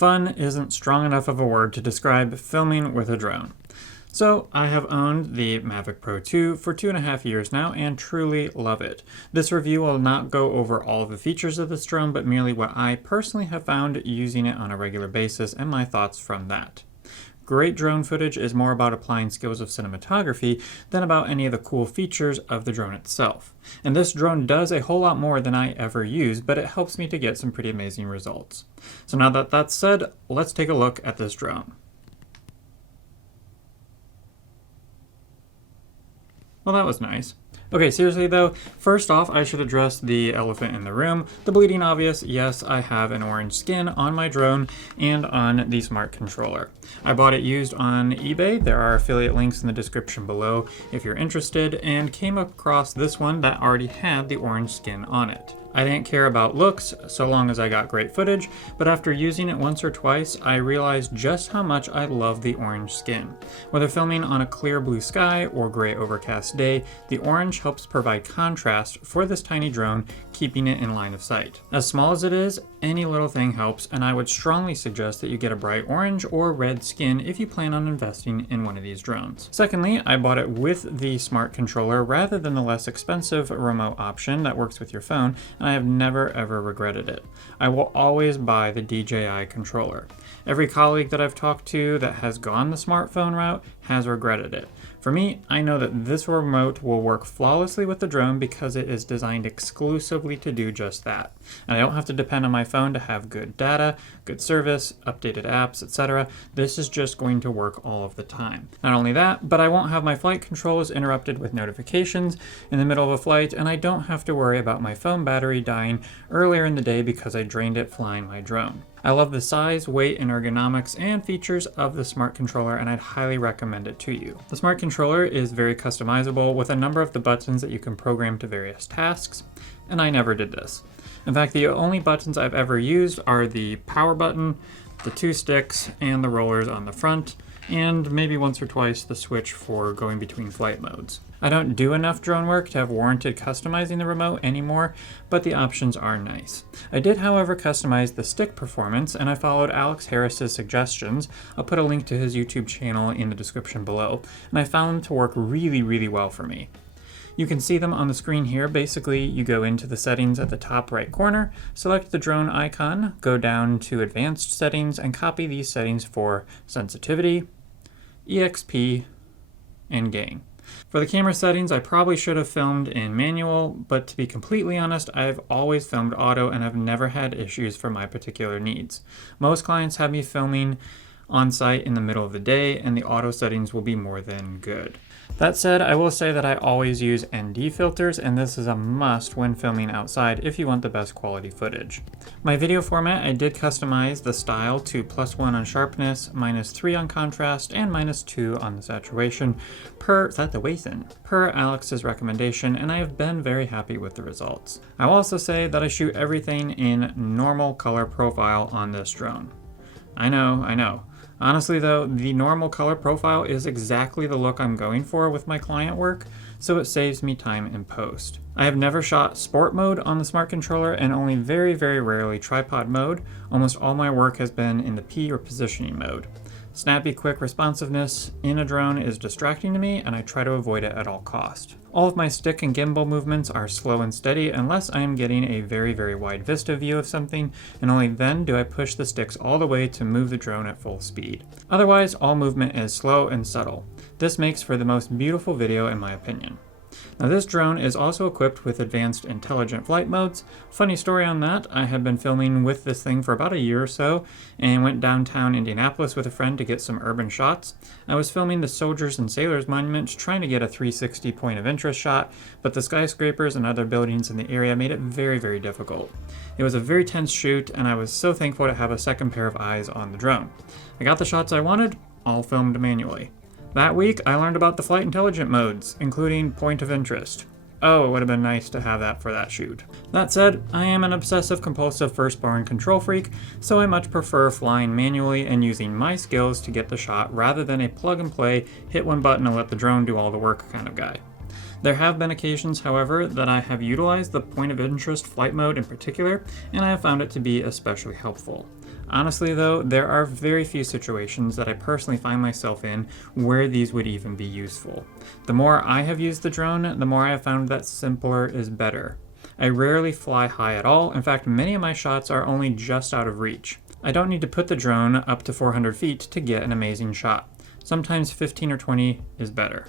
Fun isn't strong enough of a word to describe filming with a drone. So I have owned the Mavic Pro 2 for 2.5 years now and truly love it. This review will not go over all of the features of this drone, but merely what I personally have found using it on a regular basis and my thoughts from that. Great drone footage is more about applying skills of cinematography than about any of the cool features of the drone itself. And this drone does a whole lot more than I ever use, but it helps me to get some pretty amazing results. So now that that's said, let's take a look at this drone. Well, that was nice. Okay, seriously though, first off, I should address the elephant in the room. The bleeding obvious, yes, I have an orange skin on my drone and on the smart controller. I bought it used on eBay. There are affiliate links in the description below if you're interested, and came across this one that already had the orange skin on it. I didn't care about looks so long as I got great footage, but after using it once or twice, I realized just how much I love the orange skin. Whether filming on a clear blue sky or gray overcast day, the orange helps provide contrast for this tiny drone, keeping it in line of sight. As small as it is, any little thing helps, and I would strongly suggest that you get a bright orange or red skin if you plan on investing in one of these drones. Secondly, I bought it with the smart controller rather than the less expensive remote option that works with your phone, and I have never ever regretted it. I will always buy the DJI controller. Every colleague that I've talked to that has gone the smartphone route has regretted it. For me, I know that this remote will work flawlessly with the drone because it is designed exclusively to do just that. And I don't have to depend on my phone to have good data, good service, updated apps, etc. This is just going to work all of the time. Not only that, but I won't have my flight controls interrupted with notifications in the middle of a flight, and I don't have to worry about my phone battery dying earlier in the day because I drained it flying my drone. I love the size, weight, and ergonomics and features of the smart controller, and I'd highly recommend it to you. The smart controller is very customizable with a number of the buttons that you can program to various tasks, and I never did this. In fact, the only buttons I've ever used are the power button, the 2 sticks, and the rollers on the front, and maybe once or twice the switch for going between flight modes. I don't do enough drone work to have warranted customizing the remote anymore, but the options are nice. I did, however, customize the stick performance, and I followed Alex Harris's suggestions. I'll put a link to his YouTube channel in the description below, and I found them to work really well for me. You can see them on the screen here. Basically, you go into the settings at the top right corner, select the drone icon, go down to advanced settings, and copy these settings for sensitivity, EXP, and gain. For the camera settings, I probably should have filmed in manual, but to be completely honest, I've always filmed auto and have never had issues for my particular needs. Most clients have me filming on site in the middle of the day, and the auto settings will be more than good. That said, I will say that I always use ND filters, and this is a must when filming outside if you want the best quality footage. My video format, I did customize the style to +1 on sharpness, -3 on contrast, and -2 on the saturation per Alex's recommendation, and I have been very happy with the results. I'll also say that I shoot everything in normal color profile on this drone. I know. Honestly though, the normal color profile is exactly the look I'm going for with my client work, so it saves me time in post. I have never shot sport mode on the smart controller and only very rarely tripod mode. Almost all my work has been in the P or positioning mode. Snappy, quick responsiveness in a drone is distracting to me, and I try to avoid it at all cost. All of my stick and gimbal movements are slow and steady unless I am getting a very wide vista view of something, and only then do I push the sticks all the way to move the drone at full speed. Otherwise, all movement is slow and subtle. This makes for the most beautiful video in my opinion. Now this drone is also equipped with advanced intelligent flight modes. Funny story on that, I had been filming with this thing for about a year or so and went downtown Indianapolis with a friend to get some urban shots. I was filming the Soldiers and Sailors Monument trying to get a 360 point of interest shot, but the skyscrapers and other buildings in the area made it very difficult. It was a very tense shoot, and I was so thankful to have a second pair of eyes on the drone. I got the shots I wanted, all filmed manually. That week, I learned about the flight intelligent modes, including point of interest. Oh, it would have been nice to have that for that shoot. That said, I am an obsessive compulsive firstborn control freak, so I much prefer flying manually and using my skills to get the shot rather than a plug and play, hit one button and let the drone do all the work kind of guy. There have been occasions, however, that I have utilized the point of interest flight mode in particular, and I have found it to be especially helpful. Honestly though, there are very few situations that I personally find myself in where these would even be useful. The more I have used the drone, the more I have found that simpler is better. I rarely fly high at all. In fact, many of my shots are only just out of reach. I don't need to put the drone up to 400 feet to get an amazing shot. Sometimes 15 or 20 is better.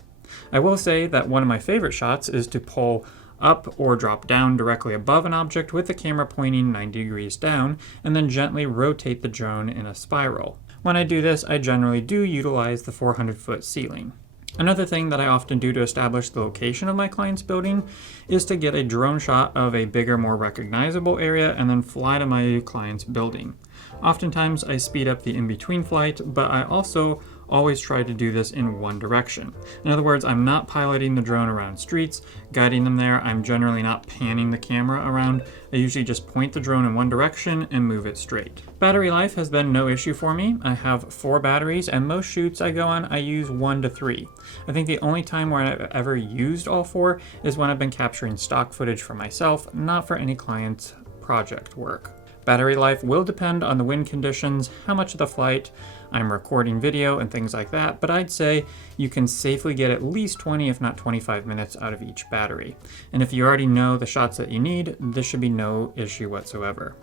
I will say that one of my favorite shots is to pull up or drop down directly above an object with the camera pointing 90 degrees down, and then gently rotate the drone in a spiral. When I do this, I generally do utilize the 400-foot ceiling. Another thing that I often do to establish the location of my client's building is to get a drone shot of a bigger, more recognizable area and then fly to my client's building. Oftentimes I speed up the in-between flight, but I also always try to do this in one direction. In other words, I'm not piloting the drone around streets, guiding them there. I'm generally not panning the camera around. I usually just point the drone in one direction and move it straight. Battery life has been no issue for me. I have 4 batteries, and most shoots I go on, I use 1 to 3. I think the only time where I've ever used all 4 is when I've been capturing stock footage for myself, not for any client's project work. Battery life will depend on the wind conditions, how much of the flight I'm recording video, and things like that, but I'd say you can safely get at least 20 if not 25 minutes out of each battery. And if you already know the shots that you need, this should be no issue whatsoever.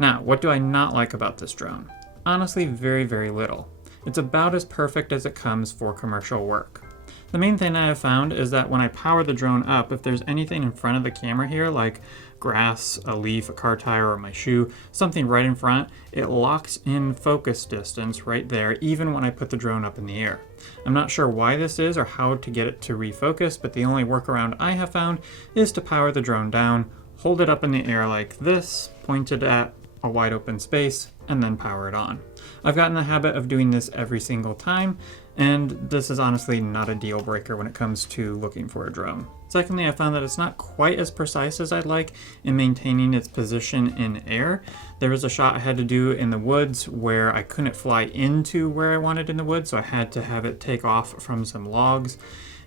Now, what do I not like about this drone? Honestly, very, very little. It's about as perfect as it comes for commercial work. The main thing I have found is that when I power the drone up, if there's anything in front of the camera here, like grass, a leaf, a car tire, or my shoe, something right in front, it locks in focus distance right there, even when I put the drone up in the air. I'm not sure why this is or how to get it to refocus, but the only workaround I have found is to power the drone down, hold it up in the air like this, pointed at a wide open space, and then power it on. I've gotten the habit of doing this every single time, and this is honestly not a deal breaker when it comes to looking for a drone. Secondly, I found that it's not quite as precise as I'd like in maintaining its position in air. There was a shot I had to do in the woods where I couldn't fly into where I wanted in the woods, so I had to have it take off from some logs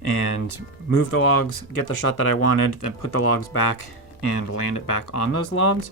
and move the logs, get the shot that I wanted, then put the logs back and land it back on those logs.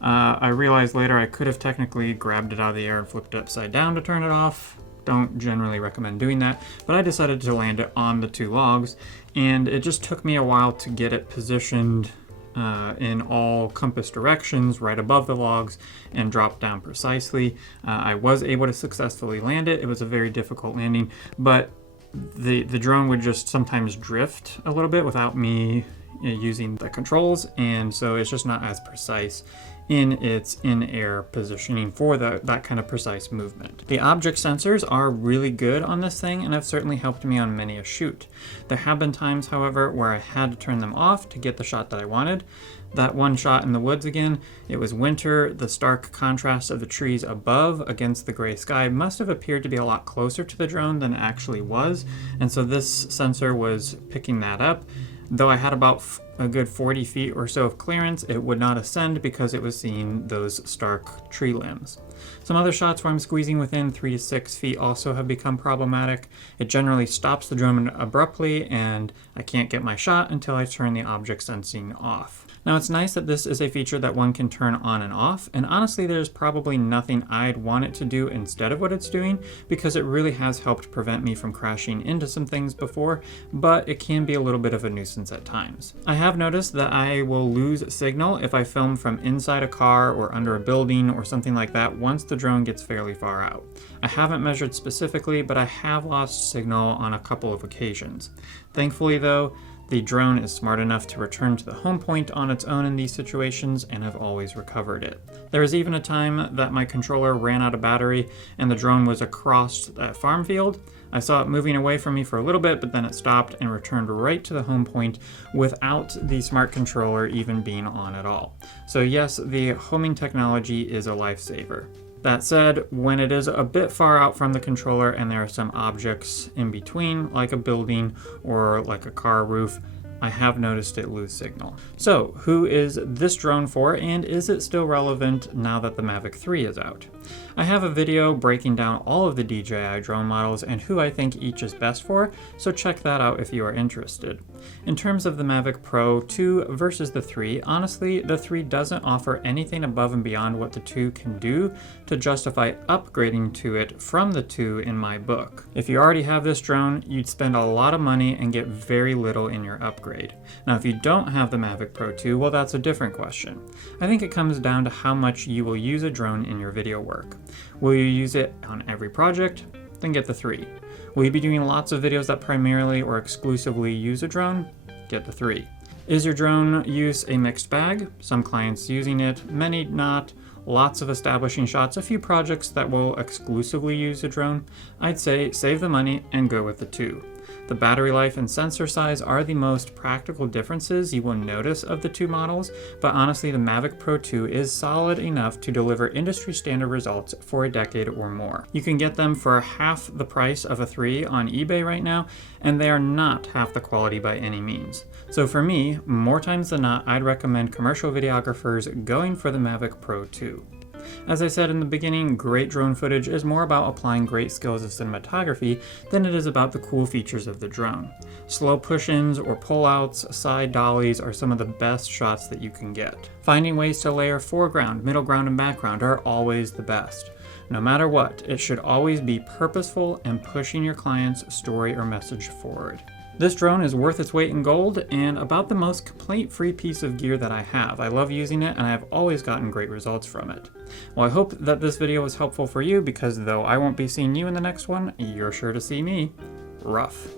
I realized later I could have technically grabbed it out of the air and flipped it upside down to turn it off. Don't generally recommend doing that, but I decided to land it on the 2 logs, and it just took me a while to get it positioned in all compass directions right above the logs and drop down precisely. I was able to successfully land it. It was a very difficult landing, but the drone would just sometimes drift a little bit without me using the controls, and so it's just not as precise in its in-air positioning for that kind of precise movement. The object sensors are really good on this thing and have certainly helped me on many a shoot. There have been times, however, where I had to turn them off to get the shot that I wanted. That one shot in the woods again, it was winter. The stark contrast of the trees above against the gray sky must have appeared to be a lot closer to the drone than it actually was, and so this sensor was picking that up. Though I had about a good 40 feet or so of clearance, it would not ascend because it was seeing those stark tree limbs. Some other shots where I'm squeezing within 3 to 6 feet also have become problematic. It generally stops the drone abruptly, and I can't get my shot until I turn the object sensing off. Now, it's nice that this is a feature that one can turn on and off, and honestly there's probably nothing I'd want it to do instead of what it's doing, because it really has helped prevent me from crashing into some things before, but it can be a little bit of a nuisance at times. I have noticed that I will lose signal if I film from inside a car or under a building or something like that once the drone gets fairly far out. I haven't measured specifically, but I have lost signal on a couple of occasions. Thankfully though, the drone is smart enough to return to the home point on its own in these situations, and I've always recovered it. There was even a time that my controller ran out of battery and the drone was across that farm field. I saw it moving away from me for a little bit, but then it stopped and returned right to the home point without the smart controller even being on at all. So yes, the homing technology is a lifesaver. That said, when it is a bit far out from the controller and there are some objects in between, like a building or like a car roof, I have noticed it lose signal. So, who is this drone for, and is it still relevant now that the Mavic 3 is out? I have a video breaking down all of the DJI drone models and who I think each is best for, so check that out if you are interested. In terms of the Mavic Pro 2 versus the 3, honestly, the 3 doesn't offer anything above and beyond what the 2 can do to justify upgrading to it from the 2 in my book. If you already have this drone, you'd spend a lot of money and get very little in your upgrade. Now, if you don't have the Mavic Pro 2, well, that's a different question. I think it comes down to how much you will use a drone in your video work. Will you use it on every project? Then get the 3. Will you be doing lots of videos that primarily or exclusively use a drone? Get the 3. Is your drone use a mixed bag? Some clients using it, many not, lots of establishing shots, a few projects that will exclusively use a drone? I'd say save the money and go with the 2. The battery life and sensor size are the most practical differences you will notice of the 2 models, but honestly the Mavic Pro 2 is solid enough to deliver industry standard results for a decade or more. You can get them for half the price of a 3 on eBay right now, and they are not half the quality by any means. So for me, more times than not, I'd recommend commercial videographers going for the Mavic Pro 2. As I said in the beginning, great drone footage is more about applying great skills of cinematography than it is about the cool features of the drone. Slow push-ins or pull-outs, side dollies are some of the best shots that you can get. Finding ways to layer foreground, middle ground, and background are always the best. No matter what, it should always be purposeful and pushing your client's story or message forward. This drone is worth its weight in gold and about the most complaint-free piece of gear that I have. I love using it and I've always gotten great results from it. Well, I hope that this video was helpful for you because though I won't be seeing you in the next one, you're sure to see me. Rough.